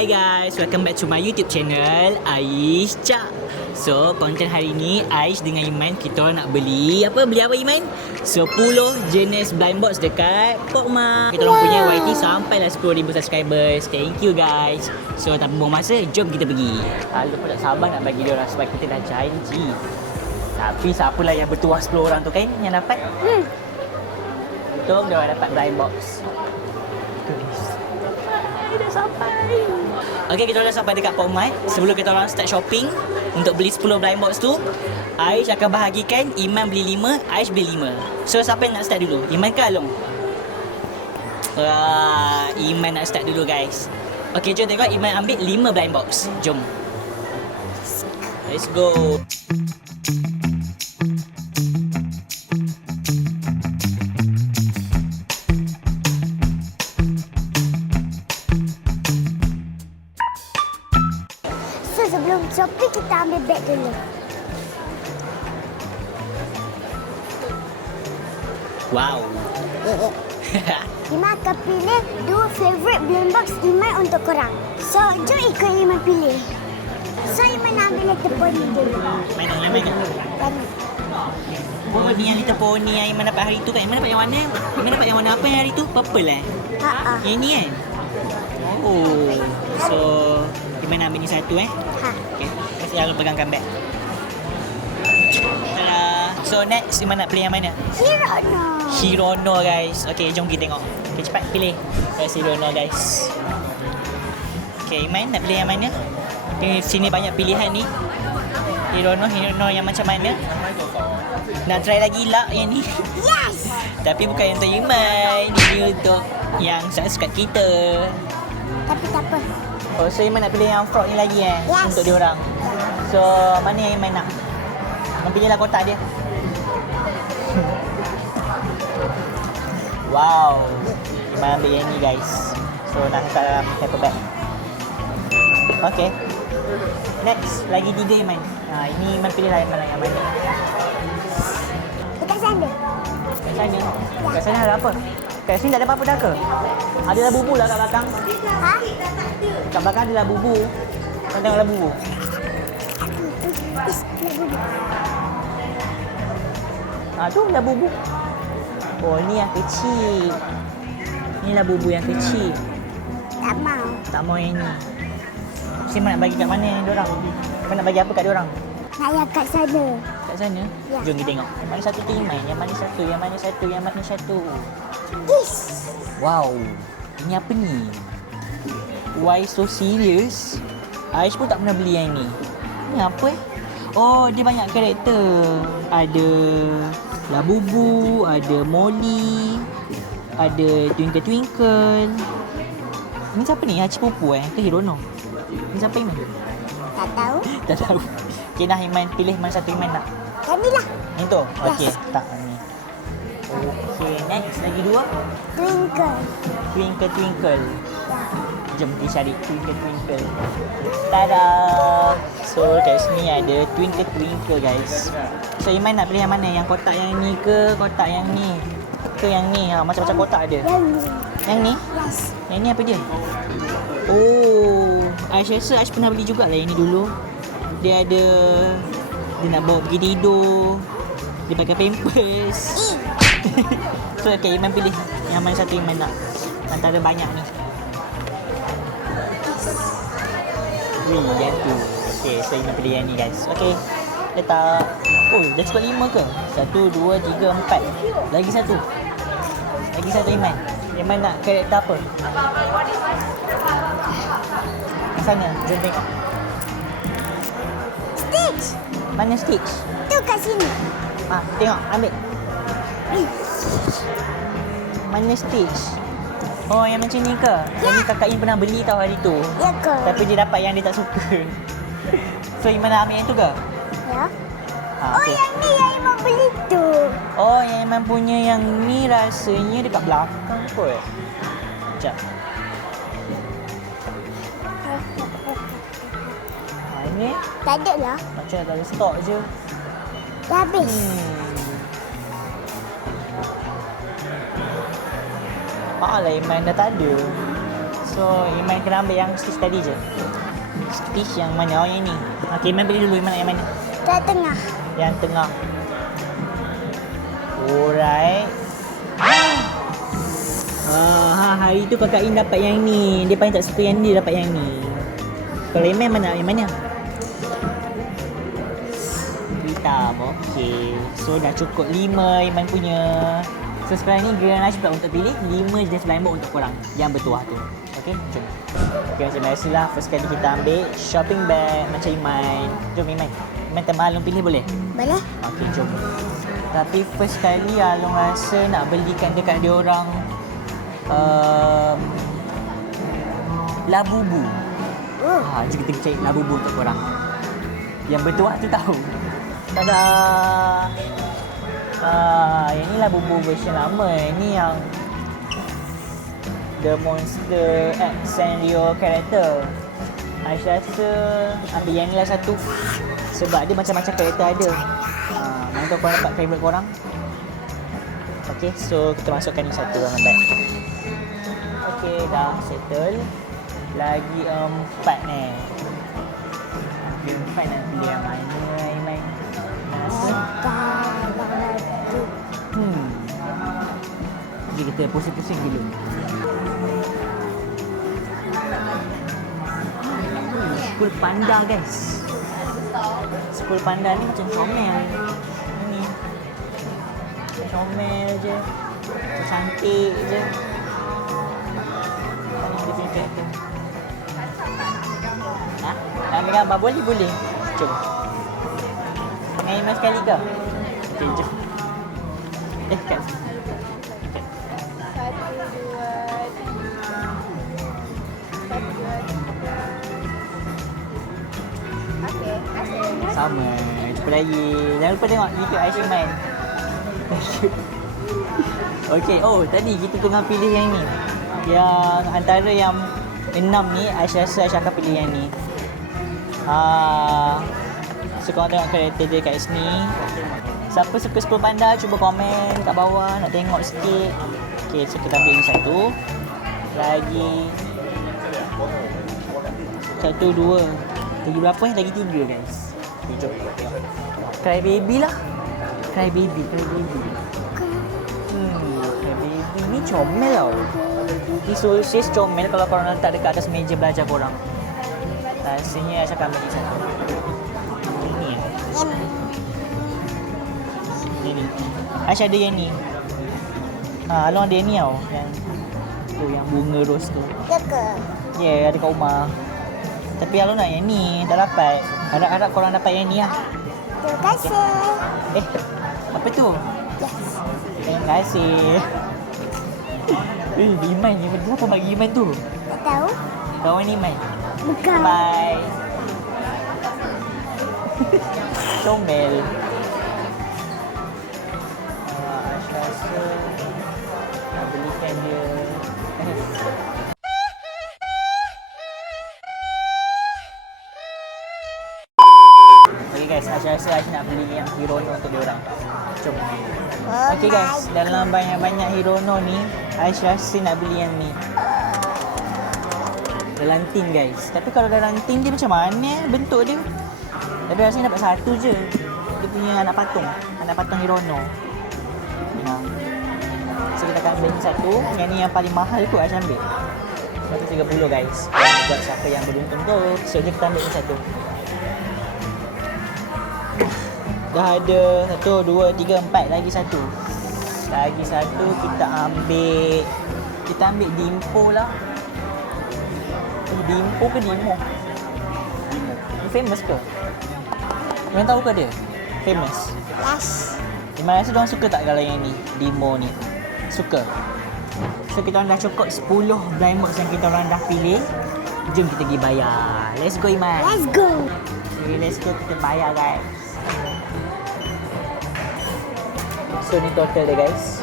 Hi guys, welcome back to my YouTube channel Aish Cak. So, konten hari ni Aish dengan Iman kita orang nak beli apa Iman? 10 jenis blind box dekat Pokma. Kita orang punya YT sampailah 10,000 subscribers. Thank you guys. So, tak buang masa, jom kita pergi. Lalu pun tak sabar nak bagi dia orang sebab kita dah janji. Tapi siapalah yang bertuah 10 orang tu kan yang dapat? Jom dia orang dapat blind box. Dah sampai. Okay, kita dah sampai dekat Pokmart. Sebelum kita orang start shopping untuk beli 10 blind box tu, Aish akan bahagikan Iman beli 5, Aish beli 5. So, siapa yang nak start dulu? Iman ke Along? Iman nak start dulu guys. Okay, jom tengok Iman ambil 5 blind box. Jom. Let's go. Sebelum shopping kita ambil beg dulu. Wow. Iman akan pilih 2 favorite blind box Iman untuk korang. So, jom ikut Iman pilih. So, Iman ambil Little Pony dulu. Mana yang mana? Tadi. Oh, ni yang Little Pony yang Iman dapat hari tu kan? Iman dapat yang mana? Iman dapat yang warna apa yang hari tu? Purple eh? Yang ni kan? Oh. So, Iman ambil ni satu eh? Okay. Kasi Alung pegangkan beg. Tada. So, next Iman nak pilih yang mana? Hirono guys. Okay, jom kita tengok. Okay, cepat pilih. Hirono guys. Okay, Iman nak pilih yang mana? Okay, sini banyak pilihan ni. Hirono yang macam mana? Nak try lagi lah yang ni? Yes! Tapi bukan untuk Iman. Ini untuk yang subscribe kita. Tapi tak apa. Oh, so Iman nak pilih yang frog ni lagi Yes. Untuk diorang. So, mana yang Iman nak? Iman pilihlah kotak dia. Wow. Iman ambil yang ni guys. So, nak letak dalam paper bag. Okay. Next, lagi 3 Iman. Ini Iman pilih lah yang mana. Dekat sana. Kat sana? Kat sana ada apa? Kat sini tak ada apa-apa dah ke? Ada labu-labu lah kat belakang. Ha? Kat belakang ada labu-labu. Kau tengok labu-labu. Tu labu-labu. Oh, ni yang kecil. Ni labu-labu yang kecil. Tak mau. Tak mau yang ni. Mesti nak bagi kat mana yang diorang? Kau nak bagi apa kat diorang? Nak yang kat sana. Kat sana? Ya. Jom kita tengok. Yang mana satu tu Iman? Yang mana satu? Yang mana satu? Yang mana satu? Yes! Wow. Ini apa ni? Why so serious? Aish pun tak pernah beli yang ni. Ni apa eh? Oh, dia banyak karakter. Ada Labubu, ada Molly, ada Twinkle Twinkle. Ini siapa ni? Hachi Pupu ke Hirono? Ini siapa Iman? Tak tahu. Tak tahu. Okay dah Iman pilih mana satu Iman nak? Yang ni lah. Yang tu? Yes. Okay, tak ni. Okay, next lagi 2. Twinkle. Twinkle Twinkle. Jom kita cari Twinkle Twinkle. Tada! So kat sini ada Twinkle Twinkle guys. So Iman nak pilih yang mana? Yang kotak yang ni ke kotak yang ni? Ke yang ni? Macam-macam kotak ada. Yang ni. Yang ni? Yes. Yang ni apa dia? Oh, Aish rasa Aish pernah beli jugalah yang ni dulu. Dia ada, dia nak bawa pergi tidur. Dia pakai pampers. So okay, Iman pilih yang mana satu Iman nak. Antara banyak ni. Wih, yang tu. Okay, so Iman pilih yang ni guys. Okay, letak. Oh, dah cukup 5 ke? 1, 2, 3, 4. Lagi satu. Lagi satu Iman. Iman nak karakter apa? Kat sana, jom tengok. Stitch. Mana Stitch? Tu kat sini. Tengok, ambil. Mana Stitch? Oh, yang macam ni ke? Yang ni kakak Im pernah beli tau hari tu. Ya ke? Tapi dia dapat yang dia tak suka. So, Iman nak ambil yang tu ke? Ya. Oh, Okay. yang ni yang Iman beli tu. Oh, yang Iman punya yang ni rasanya dekat belakang kot. Sekejap. Ini Tak ada lah. macam tak ada stok je. Dah habis. Lah Iman dah tak ada. So Iman kena ambil yang stitch tadi je. Stitch yang mana? Oh yang ni. Okay, Iman pilih dulu Iman nak yang mana? Kat tengah. Yang tengah. Alright. Hari tu Kakak In dapat yang ni. Dia paling tak suka yang ni, dia dapat yang ni. Kalau Iman mana? Yang mana? Hitam. Okay. So dah cukup 5 Iman punya. So sekarang ni Giliran Aish pula untuk pilih 5 jenis blind box untuk korang yang bertuah tu. Okay, jom. Okay, macam biasalah first kali kita ambil shopping bag macam Iman. Jom Iman. Iman termalum pilih boleh? Boleh? Okay, jom. Tapi first kali Along rasa nak belikan dekat dia orang Labubu. Jom kita cari Labubu untuk korang. Yang bertuah tu tahu. Tada! Yang ni Labubu version lama. Ini yang The Monster X Sanrio character. Aish rasa ambil yang ni lah satu. Sebab dia macam-macam karakter ada. Mana tahu korang dapat favourite korang. Okay, so kita masukkan ni satu dalam bag. Okay, dah settle. Lagi 4 ni. Lagi 4 nak pilih yang mana Iman? Rasa? Jadi kita pusing-pusing dulu. School panda guys. School panda ni macam comel. Ni comel je. Macam cantik je. Ni dia punya karakter. Nak ambil gambar boleh? Boleh. Jom. Dengan Iman sekali ke? Okay, jom. Kat sini. Sama. Jumpa lagi. Jangan lupa tengok YouTube Aish Iman. Okay. Oh, tadi kita tengah pilih yang ni. Yang antara yang 6 ni, Aish rasa Aish akan pilih yang ni. So, korang tengok karakter dia kat sini. Siapa suka School Panda, cuba komen kat bawah. Nak tengok sikit. Okay, so kita ambil ni satu. Lagi 1, 2. Lagi berapa ni? Lagi 3 guys. Okay, jom tengok. Cry baby lah. Cry baby. Cry baby ni comel tau. Ni sosis comel kalau korang letak dekat atas meja belajar korang. Rasanya Aish akan ambil ni satu. Ini ni. Aish ada yang ni. Along ada yang ni tau. Yang tu, yang bunga rose tu. Ya ke? Yeah, ada kat rumah. Tapi Along nak yang ni, tak dapat. Harap-harap korang dapat yang ni lah. Terima kasih. Apa tu? Yes. Terima kasih. Iman ni berdua apa bagi Iman tu? Tak tahu? Kawan Iman. Bukan. Bye. Comel. Aish rasa nak belikan dia. Okay guys, Aish rasa Aish nak beli yang Hirono untuk dia orang. Jom. Okay guys, dalam banyak-banyak Hirono ni, Aish rasa nak beli yang ni. Dalam tin guys. Tapi kalau dalam tin dia macam mana bentuk dia? Tapi rasanya dapat satu je. Dia punya anak patung Hirono. So kita akan ambil ni satu. Yang ni yang paling mahal tu Aish ambil. 130 guys. Buat siapa yang beruntung tu. So kita ambil ni satu. Dah ada 1, 2, 3, 4. Lagi satu. Lagi satu kita ambil. Kita ambil Dimpo lah. Dimpo ke Dimo? Dia famous ke? Korang tahu ke dia? Famous? Yes. Iman rasa diorang suka tak kalau yang ni? Dimo ni? Suka? So kita orang dah cukup 10 blind box yang kita orang dah pilih. Jom kita pergi bayar. Let's go Iman. Let's go. Okay, let's go kita bayar guys. So ni total dia guys.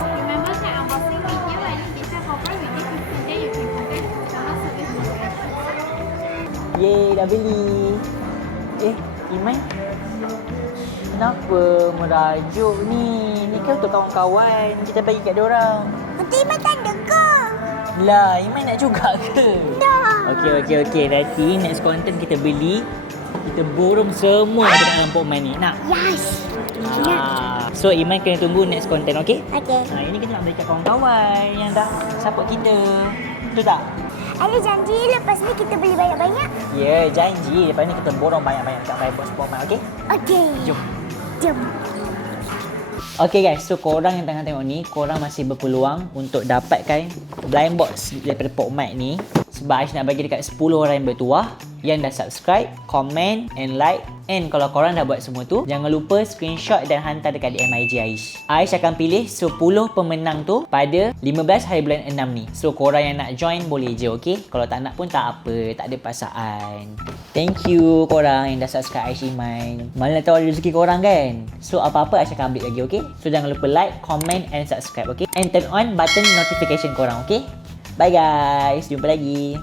Remember that unboxing video and if it's proper within 15 days you can complete customer service request. Yeay, dah beli. Iman? Kenapa merajuk ni? Ni kan untuk kawan-kawan. Kita bagi kat diorang. Nanti Iman tak ada ke? Lah, Iman nak juga ke? Dah. Okey. Nanti next content kita beli. Kita borong semua dekat dalam Pokemon ni. Nak? Yes. So, Iman kena tunggu next content, okey? Okay. Ini kita nak bagi kat kawan-kawan yang dah support kita. Betul tak? Ada janji lepas ni kita beli banyak-banyak? Ya, janji. Lepas ni kita borong banyak-banyak kat Firebox Pokemon, okey? Okay. Jom. Jom. Okay guys, so korang yang tengah tengok ni, korang masih berpeluang untuk dapatkan blind box daripada Pokemon ni. Sebab Aish nak bagi dekat 10 orang yang bertuah yang dah subscribe, comment and like. And kalau korang dah buat semua tu, jangan lupa screenshot dan hantar dekat DM IG Aish. Aish akan pilih 10 pemenang tu pada 15 hari bulan 6 ni. So korang yang nak join boleh je, okay? Kalau tak nak pun tak apa, tak ada paksaan. Thank you korang yang dah subscribe Aish Iman. Mana tahu ada rezeki korang kan? So apa-apa Aish akan update lagi, okay? So jangan lupa like, comment and subscribe, okay? And turn on button notification korang, okay? Bye guys, jumpa lagi.